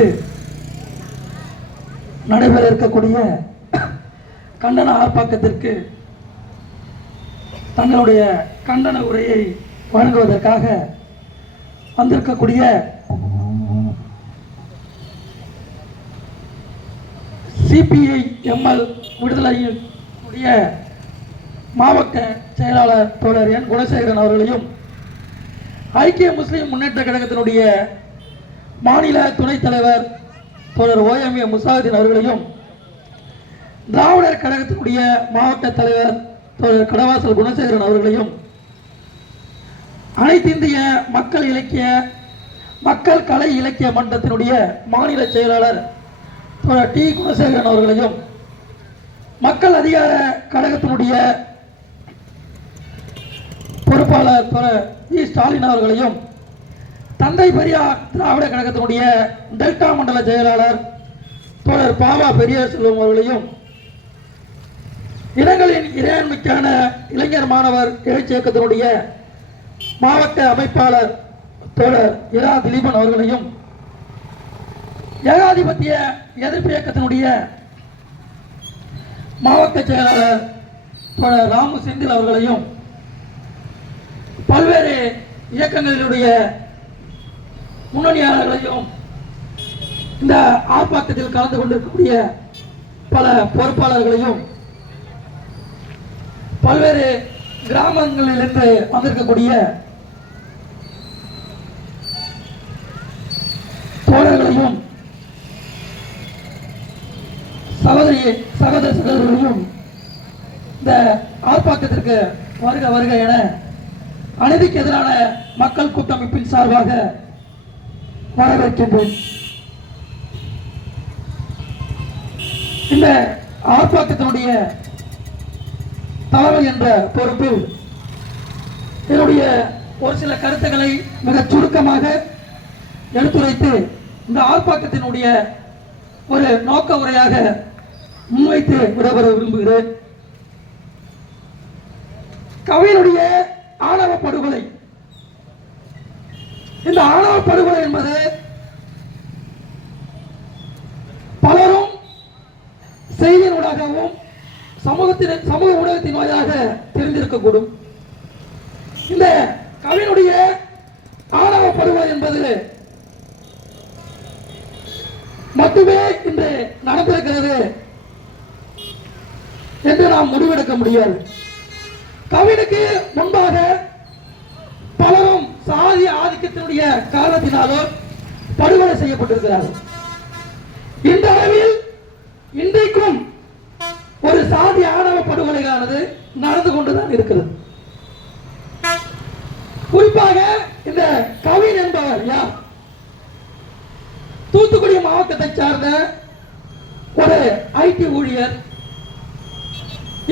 முன்னிட்டு நடைபெற இருக்கக்கூடிய கண்டன ஆர்ப்பாட்டத்திற்கு தங்களுடைய கண்டன உரையை வழங்குவதற்காக வந்திருக்கக்கூடிய சிபிஐ எம்எல் விடுதலையுடைய மாவட்ட செயலாளர் தோழர் என் குணசேகரன் அவர்களையும் ஐக்கிய முஸ்லிம் முன்னேற்ற கழகத்தினுடைய மாநில துணைத் தலைவர் தோழர் OMA முசாஹிதீன் அவர்களையும் திராவிடர் கழகத்தினுடைய மாவட்ட தலைவர் தோழர் கடவாசல் குணசேகரன் அவர்களையும் அனைத்து இந்திய மக்கள் கலை இலக்கிய மன்றத்தினுடைய மாநில செயலாளர் தோழர் டி குணசேகரன் அவர்களையும் மக்கள் அதிகார கழகத்தினுடைய பொறுப்பாளர் தோழர் இ ஸ்டாலின் அவர்களையும் தந்தை பெரியார் திராவிட கழகத்தினுடைய டெல்டா மண்டல செயலாளர் தோழர் பாவா பெரியார் செல்வம் அவர்களையும் இடங்களின் இறையாண்மைக்கான இளைஞர் மாணவர் எழுச்சி இயக்கத்தினுடைய மாவட்ட அமைப்பாளர் தோழர் இரா திலீபன் அவர்களையும் ஏகாதிபத்திய எதிர்ப்பு இயக்கத்தினுடைய மாவட்ட செயலாளர் தோழர் ராமு செந்தில் அவர்களையும் பல்வேறு இயக்கங்களினுடைய முன்னணியாளர்களையும் இந்த ஆர்ப்பாட்டத்தில் கலந்து கொண்டிருக்கக்கூடிய பல பொறுப்பாளர்களையும் பல்வேறு கிராமங்களிலிருந்து வந்திருக்கக்கூடிய தோழர்களையும் சகோதரர்களையும் இந்த ஆர்ப்பாட்டத்திற்கு வருக வருக என அநீதிக்கு எதிரான மக்கள் கூட்டமைப்பின் சார்பாக வரவேற்கின்றேன். இந்த ஆர்ப்பாட்டத்தினுடைய தலைவர் என்ற பொறுப்பில் என்னுடைய ஒரு சில கருத்துக்களை மிக சுருக்கமாக எடுத்துரைத்து இந்த ஆர்ப்பாட்டத்தினுடைய ஒரு நோக்க உரையாக முன்வைத்து விடைபெற விரும்புகிறேன். கவியினுடைய ஆணவ படுகொலை, இந்த ஆணவ படுகொலை என்பது பலரும் செய்தியினூடாகவும் சமூக ஊடகத்தின் வாயிலாக தெரிந்திருக்கக்கூடும். இந்த கவியினுடைய ஆணவ படுகொலை என்பது மட்டுமே இன்று நடந்திருக்கிறது என்று நாம் முடிவெடுக்க முடியாது. கவினுக்கு முன்பாக பலரும் சாதி ஆதிக்கத்தினுடைய காரணத்தினாலோ படுகொலை செய்யப்பட்டிருக்கிறார்கள். இந்த அளவில் இன்றைக்கும் ஒரு சாதி ஆணவ படுகொலையானது நடந்து கொண்டுதான் இருக்கிறது. குறிப்பாக இந்த கவின் என்பவர் யார்? தூத்துக்குடி மாவட்டத்தை சார்ந்த ஒரு ஐடி ஊழியர்.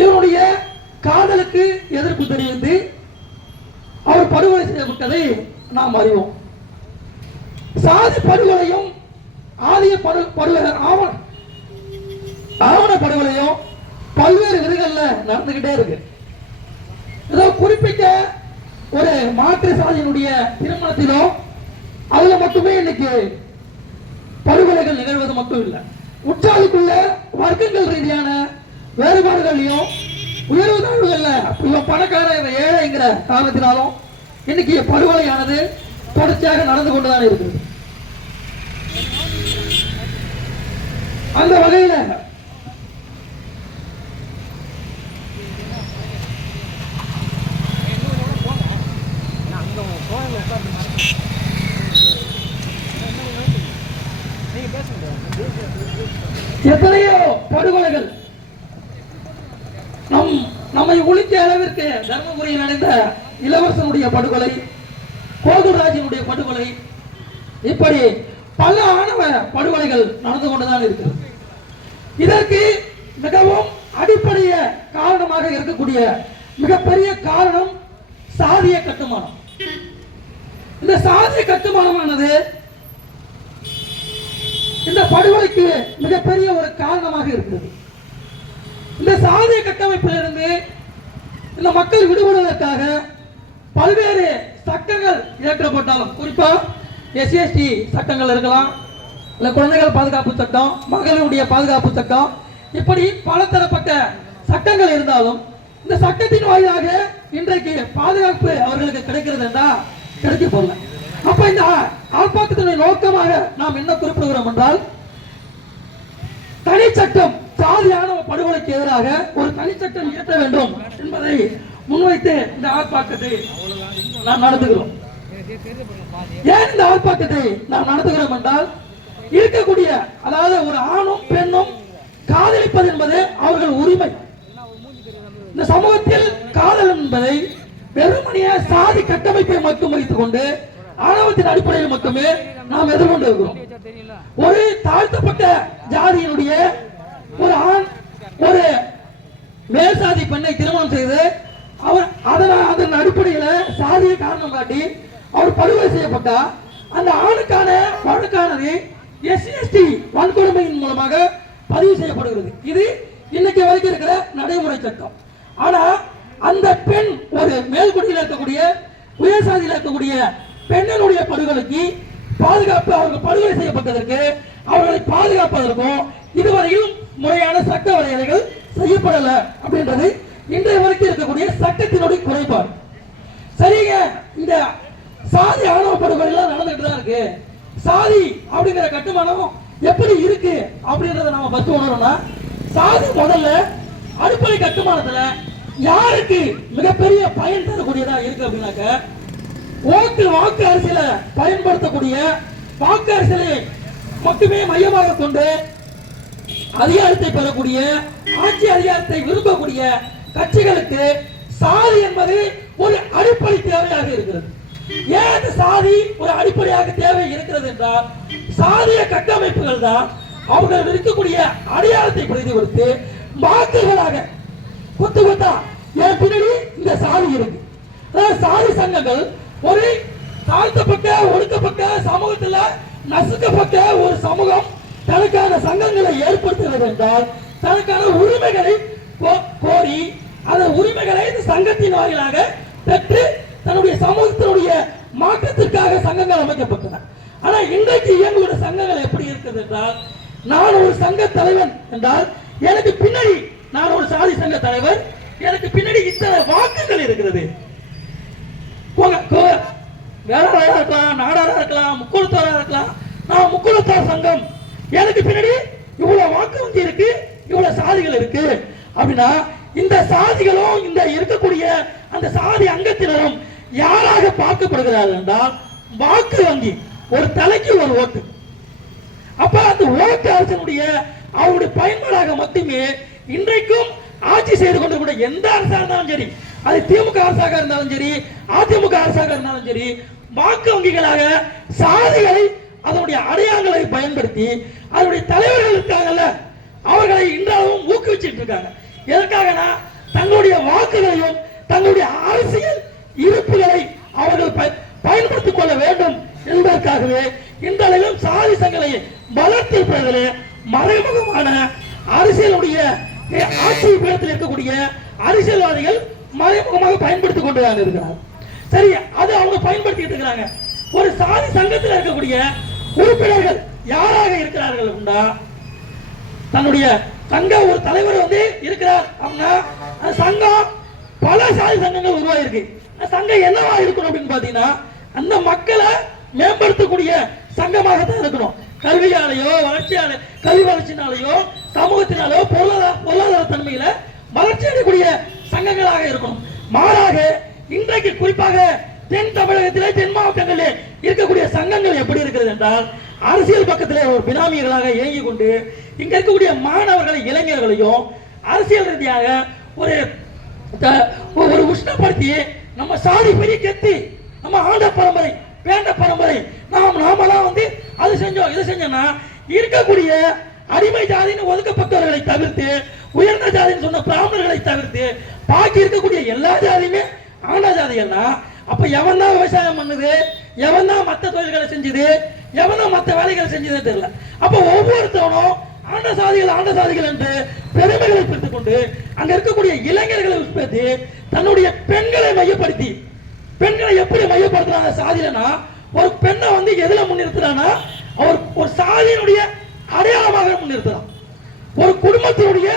இவருடைய காதலுக்கு எதிர்ப்பு தெரிவித்து அவர் படுகொலை செய்யப்பட்டதை நாம் அறிவோம். சாதி படுகொலையும் ஆவண படுகொலையும் பல்வேறு விதங்கள்ல நடந்துகிட்டே இருக்கு. ஏதோ குறிப்பிட்ட ஒரு மாற்று சாதியினுடைய திருமணத்திலோ அதுல மட்டுமே இன்னைக்கு படுகொலைகள் நிகழ்வது மட்டும் இல்லை, உற்சாகத்துக்குள்ள வர்க்கங்கள் ரீதியான வேறுபாடுகளையும் உயர்வு தாழ்வுகள்ல இவன் பணக்கார இவன் ஏழைங்கிற காரணத்தினாலும் இன்னைக்கு படுகொலையானது தொடர்ச்சியாக நடந்து கொண்டுதான் இருக்குது. அந்த வகையில எத்தனையோ படுகொலைகள் நம்மை உளித்த அளவிற்கு தர்மபுரியில் நடந்த இளவரசனுடைய படுகொலை, கோகுராஜினுடைய படுகொலை, இப்படி பல ஆணவ படுகொலைகள் நடந்து கொண்டுதான் இருக்கிறது. இதற்கு மிகவும் அடிப்படைய காரணமாக இருக்கக்கூடிய மிகப்பெரிய காரணம் சாதிய கட்டுமானம். இந்த சாதிய கட்டுமானமானது இந்த படுகொலைக்கு மிகப்பெரிய ஒரு காரணமாக இருக்கிறது. இந்த சாதிய கட்டமைப்பிலிருந்து இந்த மக்கள் விடுபடுவதற்காக பல்வேறு சட்டங்கள் இயற்றப்பட்டாலும், குறிப்பா SC/ST சட்டங்கள் இருக்கலாம், இல்லை குழந்தைகள் பாதுகாப்பு சட்டம், மகளிருடைய பாதுகாப்பு சட்டம், இப்படி பலதரப்பட்ட சட்டங்கள் இருந்தாலும் இந்த சட்டத்தின் வாயிலாக இன்றைக்கு பாதுகாப்பு அவர்களுக்கு கிடைக்கிறது என்றால் கிடைக்க போகல. அப்ப இந்த ஆர்ப்பாட்டத்தினுடைய நோக்கமாக நாம் என்ன குறிப்பிடுகிறோம் என்றால், தனிச்சட்டம், சாதி ஆணவ படுகொலைக்கு எதிராக ஒரு தனிச்சட்டம் இயற்ற வேண்டும் என்பதை முன்வைத்து இந்த ஆர்ப்பாட்டத்தை நாம் நடத்துகிறோம். ஏன் இந்த ஆர்ப்பாட்டத்தை நாம் நடத்துகிறோம் என்றால், இருக்கக்கூடிய அதாவது ஒரு ஆணும் பெண்ணும் காதலிப்பது என்பது அவர்கள் உரிமை. இந்த சமூகத்தில் காதல் என்பதை வெறுமனைய சாதி கட்டமைப்பை மட்டும் வைத்துக் கொண்டு ஆணவத்தின் அடிப்படையில் மட்டுமே நாம் எதிர்கொண்டு இருக்கிறோம். ஒரு தாழ்த்தப்பட்ட ஜாதியினுடைய ஒரு ஆண் ஒரு மேல்சாதி பெண்ணை திருமணம் செய்து அவர் அதன் அடிப்படையில் சாதியை காரணம் காட்டி அவர் படுகொலை செய்யப்பட்டா அந்த ஆணுக்கான வழக்கானது SC/ST வன்கொடுமையின் மூலமாக பதிவு செய்யப்படுகிறது. இது இன்னைக்கு வரைக்கும் இருக்கிற நடைமுறை சட்டம். ஆனா அந்த பெண் ஒரு மேல்குடியில் இருக்கக்கூடிய உயர்சாதியில் இருக்கக்கூடிய பெண்ணினுடைய படுகொலைக்கு பாதுகாப்பு, அவர்கள் படுகொலை செய்யப்பட்டதற்கு அவர்களை பாதுகாப்பதற்கும் இதுவரையும் முறையான சட்ட வரையறைகள் செய்யப்படல அப்படின்றது இன்றைய வரைக்கும் இருக்கக்கூடிய சட்டத்தினுடைய குறைபாடு. சரிங்க, இந்த சாதி ஆணவ படுகொலை எல்லாம் நடந்துகிட்டு தான் இருக்கு. சாதி அப்படிங்கிற கட்டுமானம் எப்படி இருக்கு அப்படின்றத நம்ம பத்து உணரணும்னா, சாதி முதல்ல அடிப்படை கட்டுமானத்துல யாருக்கு மிகப்பெரிய பயன் தரக்கூடியதா இருக்கு அப்படின்னாக்க, வாக்கு அரசியலை பயன்படுத்தக்கூடிய வாக்கு அரசியலை மட்டுமே மையமாக கொண்டு அதிகாரத்தை பெறக்கூடிய, ஆட்சி அதிகாரத்தை விரும்பக்கூடிய கட்சிகளுக்கு சாதி என்பது ஒரு அடிப்படை தேவையாக இருக்கிறது. ஏன் சாதி ஒரு அடிப்படையாக தேவை இருக்கிறது என்றால், சாதிய கட்டமைப்புகள் தான் அவர்கள் இருக்கக்கூடிய அடையாளத்தை பிரதிபலித்து வாக்குகளாக கொத்து கொத்தா என் பின்னாடி இந்த சாதி இருக்கு. சாதி சங்கங்கள் ஒரு தாழ்த்தப்பட்ட ஒடுக்கப்பட்ட சமூகத்தில் நசுக்கப்பட்ட ஒரு சமூகம் தனக்கான சங்கங்களை ஏற்படுத்துகிறது என்றால் தனக்கான உரிமைகளை கோரி அந்த உரிமைகளை இந்த சங்கத்தின் வாயிலாக பெற்று தன்னுடைய சமூகத்தினுடைய மாற்றத்திற்காக சங்கங்கள் அமைக்கப்பட்டன. ஆனா இன்றைக்கு இயங்குகிற சங்கங்கள் எப்படி இருக்கிறது என்றால், நான் ஒரு சங்க தலைவன் என்றால் எனக்கு பின்னாடி நான் ஒரு சாதி சங்க தலைவர், எனக்கு பின்னாடி இத்தனை வாக்குகள் இருக்கிறது. வேளாளராக இருக்கலாம், நாடாரா இருக்கலாம், முக்குளத்தாரா இருக்கலாம். நான் முக்குளத்தார் சங்கம், எனக்கு பின்னாடி இவ்வளவு வாக்கு வங்கி இருக்கு, இவ்வளவு சாதிகள் இருக்கு அப்படின்னா, இந்த சாதிகளும் இந்த இருக்கக்கூடிய அந்த சாதி அங்கத்தினரும் யாராக பார்க்கப்படுகிறார்கள் என்றால் வாக்கு வங்கி, ஒரு தலைக்கு ஒரு ஓட்டு. அப்ப அந்த ஓட்டு அரசனுடைய அவருடைய பயன்பாடாக மட்டுமே இன்றைக்கும் ஆட்சி செய்து கொண்டிருக்கிற எந்த அரசாக இருந்தாலும் சரி, அது திமுக அரசாக இருந்தாலும் சரி, அதிமுக அரசாக இருந்தாலும் சரி, வாக்கு வங்கிகளாக சாதிகளை அதனுடைய அடையாளங்களை பயன்படுத்தி அதனுடைய தலைவர்கள் இருக்காங்கல்ல அவர்களை இன்றாலும் ஊக்குவிச்சுட்டு இருக்காங்க. எதற்காகனா தங்களுடைய வாக்குகளையும் தங்களுடைய அரசியல் இருப்புகளை அவர்கள் பயன்படுத்திக் கொள்ள வேண்டும் என்பதற்காகவே இன்றளவிலும் சாதி சங்கங்களை வளர்த்திருப்பதிலே மறைமுகமான அரசியலுடைய ஆட்சி பீடத்தில் இருக்கக்கூடிய அரசியல்வாதிகள் மறைமுகமாக பயன்படுத்திக் கொண்டுதான் இருக்கிறார். சரி, அது அவங்க பயன்படுத்திட்டு இருக்கிறாங்க. ஒரு சாதி சங்கத்தில் இருக்கக்கூடிய உறுப்பினர்கள் யாராக இருக்கிறார்கள் அப்படின்னா, தன்னுடைய சங்க ஒரு தலைவர் வந்து இருக்கிறார் அப்படின்னா, அந்த சங்கம் பல சாதி சங்கங்கள் உருவாயிருக்கு. சங்கம் என்னவா இருக்கணும் அப்படின்னு பாத்தீங்கன்னா, அந்த மக்களை மேம்படுத்தக்கூடிய சங்கமாக தான் இருக்கணும். கல்வியாலேயோ கல்வி வளர்ச்சினாலேயோ சமூகத்தினாலோ பொருளாதார தன்மையில வளர்ச்சி அடையக்கூடிய சங்கங்களாக இருக்கணும். மாறாக இன்றைக்கு குறிப்பாக தென் தமிழகத்திலே தென் மாவட்டங்களிலே இருக்கக்கூடிய சங்கங்கள் எப்படி இருக்கிறது என்றால், அரசியல் பக்கத்திலே ஒரு பினாமியர்களாக இயங்கி கொண்டு இங்க இருக்கக்கூடிய மாணவர்களை இளைஞர்களையும் அரசியல் ரீதியாக ஒரு உஷ்ணப்படுத்தி நம்ம சாதி பெரிய கெத்தி, நம்ம ஆண்ட பரம்பரை வேண்ட பரம்பரை நாமெல்லாம் வந்து அது செஞ்சோம் இது செஞ்சோம்னா இருக்கக்கூடிய அடிமை ஜாதின்னு ஒதுக்கப்பட்டவர்களை தவிர்த்து, உயர்ந்த ஜாதின்னு சொன்ன பிராமணர்களை தவிர்த்து பாக்கி இருக்கக்கூடிய எல்லா ஜாதியுமே ஆண்ட ஜாதிகள்னா, அப்ப எவன் தான் விவசாயம் பண்ணுது, எவன் தான் மற்ற தொழில்களை செஞ்சது, எவன் தான் மற்ற வேலைகளை செஞ்சதே தெரியல. அப்ப ஒவ்வொருத்தவனும் ஆண்ட சாதிகள் என்று பெருமைகளை பெற்றுக் கொண்டு அங்க இருக்கக்கூடிய இளைஞர்களை உற்பத்தி தன்னுடைய பெண்களை மையப்படுத்தி, பெண்களை எப்படி மையப்படுத்துறாங்க சாதியிலனா, ஒரு பெண்ணை வந்து எதுல முன்னிறுத்துறானா அவர் ஒரு சாதியினுடைய அடையாளமாக முன்னிறுத்தலாம், ஒரு குடும்பத்தினுடைய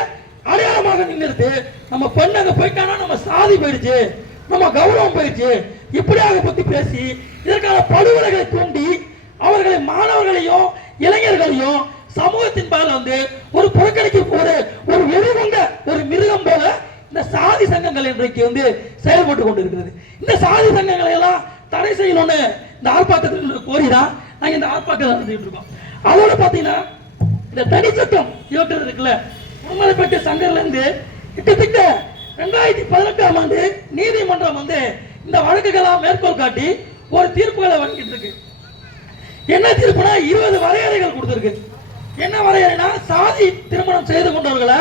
அடையாளமாக நின்றுட்டு நம்ம பெண் அங்க போயிட்டானா நம்ம சாதி போயிடுச்சு, நம்ம கௌரவம் போயிடுச்சு, இப்படியாக பத்தி பேசி இதற்கான படுகொலைகளை தூண்டி அவர்களை மாணவர்களையும் இளைஞர்களையும் சமூகத்தின் பால் ஒரு புறக்கணிக்க ஒரு வெறிகொண்ட ஒரு மிருகம் போல இந்த சாதி சங்கங்கள் இன்றைக்கு செயல்பட்டு கொண்டிருக்கிறது. இந்த சாதி சங்கங்களை எல்லாம் தடை செய்யணும்னு இந்த ஆர்ப்பாட்டத்தில் கோரிதான் நாங்க இந்த ஆர்ப்பாட்டத்தை நடத்திட்டு இருக்கோம். அதோட பாத்தீங்கன்னா இந்த தனி சட்டம் இயற்றது இருக்குல்ல, முன்மலைப்பட்ட சங்கர்ல இருந்து கிட்டத்தட்ட 2018ஆம் ஆண்டு நீதிமன்றம் இந்த வழக்குகளாம் மேற்கோள் காட்டி ஒரு தீர்ப்புகளை வழங்கிட்டு இருக்கு. என்ன தீர்ப்புனா 20 வரையறைகள் கொடுத்திருக்கு. என்ன வரையறைனா சாதி திருமணம் செய்து கொண்டவர்களை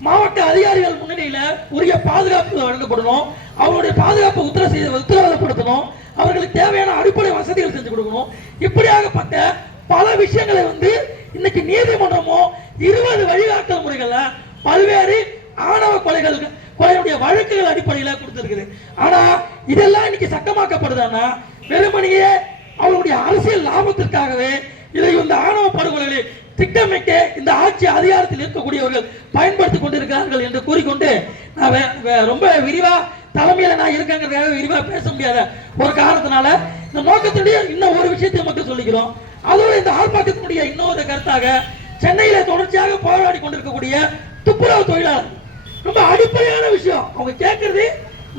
மாவட்ட அதிகாரிகள் முன்னிலையில உரிய பாதுகாப்பு வழங்கப்படணும், அவருடைய பாதுகாப்பு உத்தரவாதப்படுத்தணும், அவர்களுக்கு தேவையான அடிப்படை வசதிகள் செஞ்சு கொடுக்கணும். இப்படியாகப்பட்ட பல விஷயங்களை இன்னைக்கு நீதிமன்றமோ 20 வழிகாட்டல் முறைகள்ல பல்வேறு ஆணவ கொலையுடைய வழக்குகள் அடிப்படையில் கொடுத்திருக்குது. ஆனா இதெல்லாம் இன்னைக்கு சட்டமாக்கப்படுதுன்னா வெறுமனையே அவருடைய அரசியல் லாபத்திற்காகவே இதை இந்த ஆணவ படுகொலைகளை திட்டமிட்டு இந்த ஆட்சி அதிகாரத்தில் இருக்கக்கூடியவர்கள் பயன்படுத்திக் கொண்டிருக்கிறார்கள் என்று கூறிக்கொண்டு நான் ரொம்ப விரிவா தலைமையில நான் இருக்கங்கிறதுக்காக விரிவா பேச முடியாத ஒரு காரணத்தினால இந்த நோக்கத்துடைய இன்னும் ஒரு விஷயத்தை மட்டும் சொல்லிக்கிறோம். அதோட இந்த ஆர்ப்பாட்டத்தினுடைய இன்னொரு கருத்தாக சென்னையில தொடர்ச்சியாக போராடி கொண்டிருக்கக்கூடிய துப்புரவு தொழிலாளர் ரொம்ப அடிப்படையான விஷயம். அவங்க கேட்கறது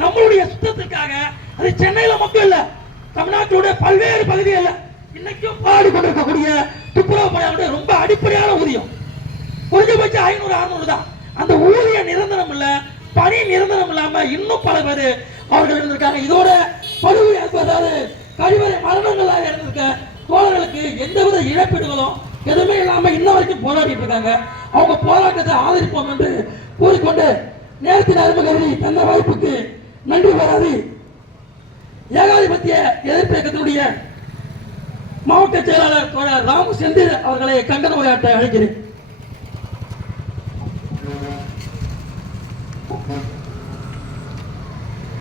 நம்மளுடைய சுத்தத்திற்காக. அது சென்னையில மட்டும் இல்ல, தமிழ்நாட்டுடைய பல்வேறு பகுதிகளில் இன்னைக்கும் போராடி கொண்டிருக்கக்கூடிய துப்புரவு பணியாளருடைய ரொம்ப அடிப்படையான ஊதியம் குறைஞ்சபட்சம் 500-600 தான். அந்த ஊதிய நிரந்தரம் இல்ல, பணி நிரந்தரம் இல்லாம இன்னும் பல பேர் அவர்கள் இருந்திருக்காங்க. இதோட படுகொலை அதாவது கழிவறை மரணங்களாக இருந்திருக்க தோழர்களுக்கு எந்தவித இழப்பீடுகளும் எதுவுமே இல்லாம இன்ன வரைக்கும் போராடிட்டு இருக்காங்க. அவங்க போராட்டத்தை ஆதரிப்போம் என்று கூறிக்கொண்டு நேரத்தின் அருமை கருதி தந்த வாய்ப்புக்கு நன்றி வராது. ஏகாதிபத்திய எதிர்ப்பு இயக்கத்தினுடைய மாவட்ட செயலாளர் ராமு செந்தில் அவர்களை கண்டன உரையாற்ற அழைக்கிறேன்.